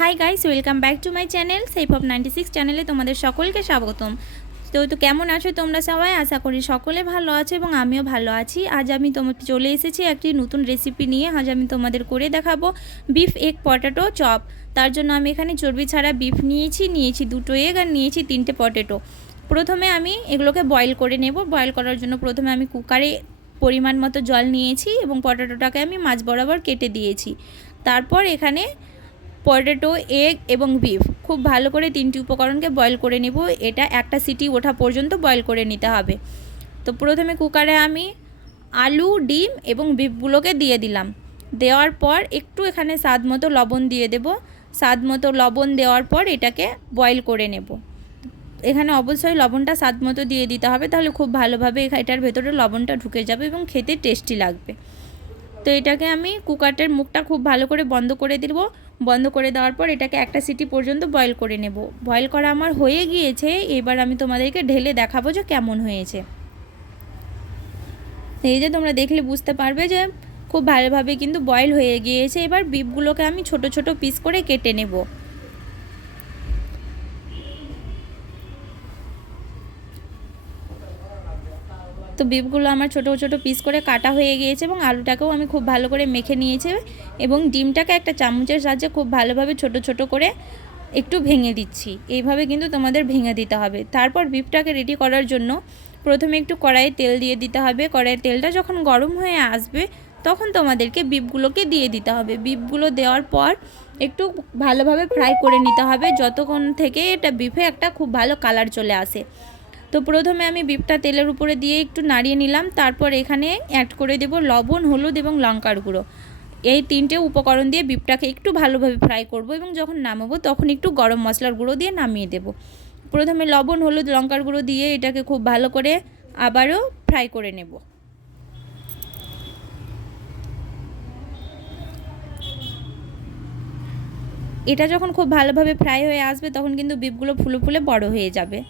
Hi guys, welcome back to my channel safe of 96 চ্যানেলে তোমাদের সকলকে স্বাগতম। তো কেমন আছো তোমরা সবাই? আশা করি সকলে ভালো আছো এবং আমিও ভালো আছি। আজ আমি তোমাকে চলে এসেছি একটি নতুন রেসিপি নিয়ে। আজ আমি তোমাদের করে দেখাবো বিফ এগ পটেটো চপ। তার জন্য আমি এখানে চর্বি ছাড়া বিফ নিয়েছি দুটো এগ আর নিয়েছি 3টে পটেটো। প্রথমে আমি এগুলোকে বয়েল করে নেব। বয়েল করার জন্য প্রথমে আমি কুকারে পরিমাণ মতো জল নিয়েছি এবং পটেটোটাকে আমি মাঝ বরাবর কেটে দিয়েছি। তারপর এখানে পটেটো, এগ এবং বিফ খুব ভালো করে 3টি উপকরণকে বয়েল করে নেব। এটা একটা সিটি ওঠা পর্যন্ত বয়েল করে নিতে হবে। তো প্রথমে কুকারে আমি আলু, ডিম এবং বিফগুলোকে দিয়ে দিলাম। দেওয়ার পর একটু এখানে স্বাদ মতো লবণ দিয়ে দেব। স্বাদ মতো লবণ দেওয়ার পর এটাকে বয়েল করে নেব। এখানে অবশ্যই লবণটা স্বাদ মতো দিয়ে দিতে হবে, তাহলে খুব ভালোভাবে এটার ভেতরে লবণটা ঢুকে যাবে এবং খেতে টেস্টি লাগবে। তো এটাকে আমি কুকারের মুখটা খুব ভালো করে বন্ধ করে দেব। বন্ধ করে দেওয়ার পর এটাকে একটা সিটি পর্যন্ত বয়েল করে নেব। বয়েল করা আমার হয়ে গিয়েছে। এবার আমি তোমাদেরকে ঢেলে দেখাবো যে কেমন হয়েছে। এই যে তোমরা দেখলে বুঝতে পারবে যে খুব ভালোভাবে কিন্তু বয়েল হয়ে গিয়েছে। এবার বিফগুলোকে আমি ছোট ছোট পিস করে কেটে নেব। তো বিফগুলো আমার ছোট ছোট পিস করে কাটা হয়ে গিয়েছে এবং আলুটাকেও আমি খুব ভালো করে মেখে নিয়েছি এবং ডিমটাকে একটা চামচের সাহায্যে খুব ভালোভাবে ছোট ছোট করে একটু ভেঙে দিচ্ছি। এইভাবে কিন্তু তোমাদের ভেঙে দিতে হবে। তারপর বিফটাকে রেডি করার জন্য প্রথমে একটু কড়াইয়ে তেল দিয়ে দিতে হবে। কড়াইয়ের তেলটা যখন গরম হয়ে আসবে তখন তোমাদেরকে বিফগুলোকে দিয়ে দিতে হবে। বিফগুলো দেওয়ার পর একটু ভালোভাবে ফ্রাই করে নিতে হবে যতক্ষণ থেকে এটা বিফে একটা খুব ভালো কালার চলে আসে। তো প্রথমে আমি বিফটা তেলের উপরে দিয়ে একটু নাড়িয়ে নিলাম। তারপর এখানে অ্যাড করে দেব লবণ, হলুদ এবং লঙ্কার গুঁড়ো। এই 3টে উপকরণ দিয়ে বিফটাকে একটু ভালোভাবে ফ্রাই করব এবং যখন নামাবো তখন একটু গরম মশলার গুঁড়ো দিয়ে নামিয়ে দেব। প্রথমে লবণ, হলুদ, লঙ্কার গুঁড়ো দিয়ে এটাকে খুব ভালো করে আবারও ফ্রাই করে নেব। এটা যখন খুব ভালোভাবে ফ্রাই হয়ে আসবে তখন কিন্তু বিফগুলো ফুলে ফুলে বড় হয়ে যাবে।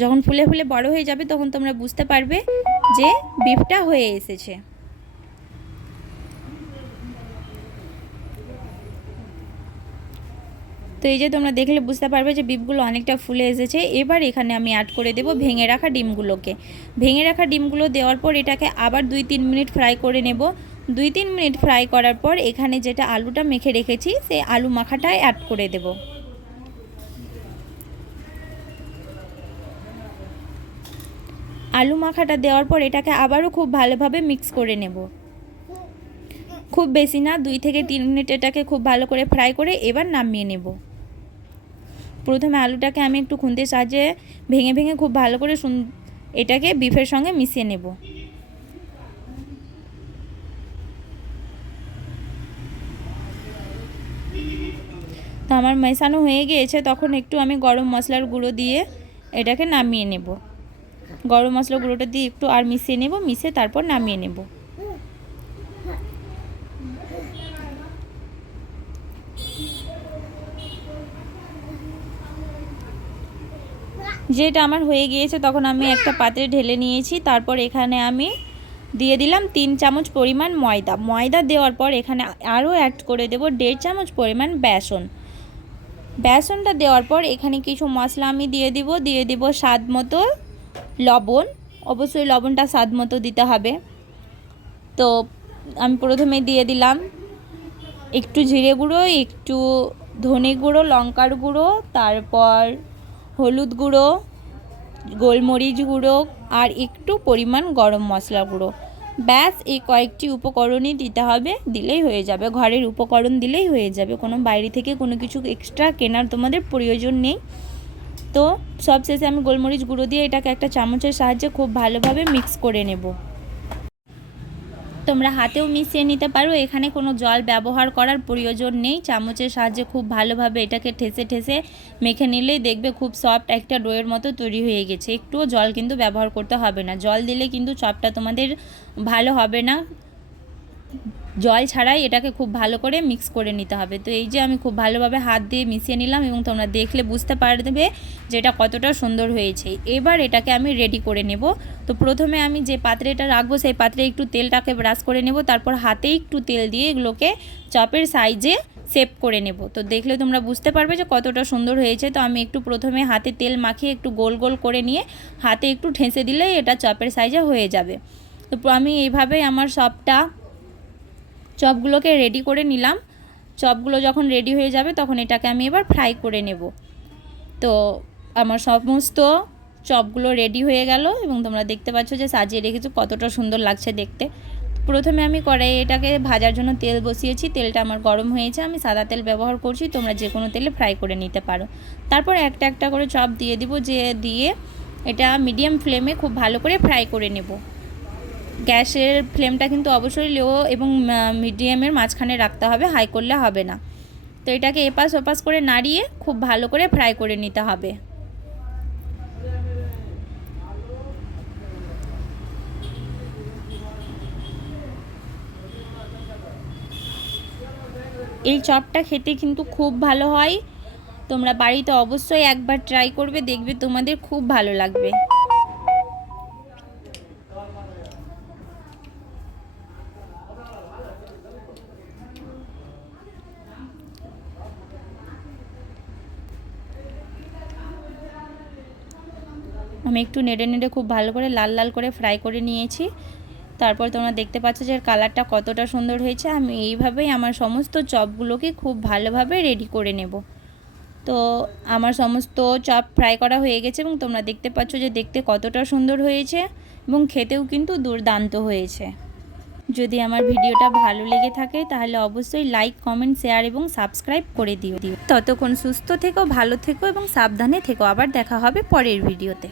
যখন ফুলে ফুলে বড় হয়ে যাবে তখন তোমরা বুঝতে পারবে যে বিফটা হয়ে এসেছে। তো এই যে তোমরা দেখলে বুঝতে পারবে যে বিফগুলো অনেকটা ফুলে এসেছে। এবার এখানে আমি অ্যাড করে দেব ভেঙে রাখা ডিমগুলোকে। ভেঙে রাখা ডিমগুলো দেওয়ার পর এটাকে আবার 2-3 মিনিট ফ্রাই করে নেব। 2-3 মিনিট ফ্রাই করার পর এখানে যেটা আলুটা মেখে রেখেছি সেই আলু মাখাটা অ্যাড করে দেব। আলু মাখাটা দেওয়ার পর এটাকে আবারও খুব ভালোভাবে মিক্স করে নেব। খুব বেশি না, 2-3 মিনিট এটাকে খুব ভালো করে ফ্রাই করে এবার নামিয়ে নেব। প্রথমে আলুটাকে আমি একটু খুন্তির সাহায্যে ভেঙে ভেঙে খুব ভালো করে এটাকে বিফের সঙ্গে মিশিয়ে নেব। তো আমার মেশানো হয়ে গিয়েছে। তখন একটু আমি গরম মশলার গুঁড়ো দিয়ে এটাকে নামিয়ে নেব। গরম মশলার গুঁড়োটা দিয়ে একটু আর মিশিয়ে নেব, মিশিয়ে তারপর নামিয়ে নেব। যেটা আমার হয়ে গিয়েছে তখন আমি একটা পাত্রে ঢেলে নিয়েছি। তারপর এখানে আমি দিয়ে দিলাম 3 চামচ পরিমাণ ময়দা। ময়দা দেওয়ার পর এখানে আরও অ্যাড করে দেব 1.5 চামচ পরিমাণ বেসন। বেসনটা দেওয়ার পর এখানে কিছু মশলা আমি দিয়ে দিব স্বাদ মতো লবণ। অবশ্যই লবণটা স্বাদ মতো দিতে হবে। তো আমি প্রথমে দিয়ে দিলাম একটু জিরে গুঁড়ো, একটু ধনে গুঁড়ো, লঙ্কার গুঁড়ো, তারপর হলুদ গুঁড়ো, গোলমরিচ গুঁড়ো আর একটু পরিমাণ গরম মশলা গুঁড়ো। ব্যাস এই কয়েকটি উপকরণই দিতে হবে, দিলেই হয়ে যাবে। ঘরের উপকরণ দিলেই হয়ে যাবে, কোনো বাইরে থেকে কোনো কিছু এক্সট্রা কেনার তোমাদের প্রয়োজন নেই। তো সব শেষে আমি গোলমরিচ গুঁড়ো দিয়ে এটাকে একটা চামচের সাহায্যে খুব ভালোভাবে মিক্স করে নেব। তোমরা হাতেও মিশিয়ে নিতে পারো, এখানে কোনো জল ব্যবহার করার প্রয়োজন নেই। চামচের সাহায্যে খুব ভালোভাবে এটাকে ঠেসে ঠেসে মেখে নিলেই দেখবে খুব সফট একটা ডোয়ের মতো তৈরি হয়ে গেছে। একটুও জল কিন্তু ব্যবহার করতে হবে না। জল দিলে কিন্তু চপটা তোমাদের ভালো হবে না। জল ছাড়াই এটাকে খুব ভালো করে মিক্স করে নিতে হবে। তো এই যে আমি খুব ভালোভাবে হাত দিয়ে মিশিয়ে নিলাম এবং তোমরা দেখলে বুঝতে পারবে যে এটা কতটা সুন্দর হয়েছে। এবার এটাকে আমি রেডি করে নেব। তো প্রথমে আমি যে পাত্রে এটা রাখবো সেই পাত্রে একটু তেলটাকে ব্রাশ করে নেব। তারপর হাতে একটু তেল দিয়ে এগুলোকে চপের সাইজে সেভ করে নেব। তো দেখলে তোমরা বুঝতে পারবে যে কতটা সুন্দর হয়েছে। তো আমি একটু প্রথমে হাতে তেল মাখিয়ে একটু গোল গোল করে নিয়ে হাতে একটু ঠেসে দিলেই এটা চপের সাইজে হয়ে যাবে। তো আমি এইভাবেই আমার চপগুলোকে রেডি করে নিলাম। চপগুলো যখন রেডি হয়ে যাবে তখন এটাকে আমি এবার ফ্রাই করে নেব। তো আমার সমস্ত চপগুলো রেডি হয়ে গেল এবং তোমরা দেখতে পাচ্ছ যে সাজিয়ে রেখেছো, কতটা সুন্দর লাগছে দেখতে। প্রথমে আমি কড়াইয়ে এটাকে ভাজার জন্য তেল বসিয়েছি। তেলটা আমার গরম হয়েছে, আমি সাদা তেল ব্যবহার করছি, তোমরা যে কোনো তেলে ফ্রাই করে নিতে পারো। তারপর একটা একটা করে চপ দিয়ে দিব, দিয়ে এটা মিডিয়াম ফ্লেমে খুব ভালো করে ফ্রাই করে নেব। গ্যাসের ফ্লেমটা কিন্তু অবশ্যই লো এবং মিডিয়ামের মাঝখানে রাখতে হবে, হাই করলে হবে না। তো এটাকে এপাশ ওপাশ করে নাড়িয়ে খুব ভালো করে ফ্রাই করে নিতে হবে। এই চপটা খেতে কিন্তু খুব ভালো হয়, তোমরা বাড়িতে অবশ্যই একবার ট্রাই করবে, দেখবে তোমাদের খুব ভালো লাগবে। আমি একটু নেড়ে নেড়ে খুব ভালো করে লাল লাল করে ফ্রাই করে নিয়েছি। তারপর তোমরা দেখতে পাচ্ছ যে কালারটা কতটা সুন্দর হয়েছে। আমি এইভাবেই আমার সমস্ত চপগুলোকে খুব ভালোভাবে রেডি করে নেব। তো আমার সমস্ত চপ ফ্রাই করা হয়ে গেছে এবং তোমরা দেখতে পাচ্ছ যে দেখতে কতটা সুন্দর হয়েছে এবং খেতেও কিন্তু দুর্দান্ত হয়েছে। যদি আমার ভিডিওটা ভালো লেগে থাকে তাহলে অবশ্যই লাইক, কমেন্ট, শেয়ার এবং সাবস্ক্রাইব করে দিও। ততক্ষণ সুস্থ থেকো, ভালো থেকো এবং সাবধানে থেকো। আবার দেখা হবে পরের ভিডিওতে।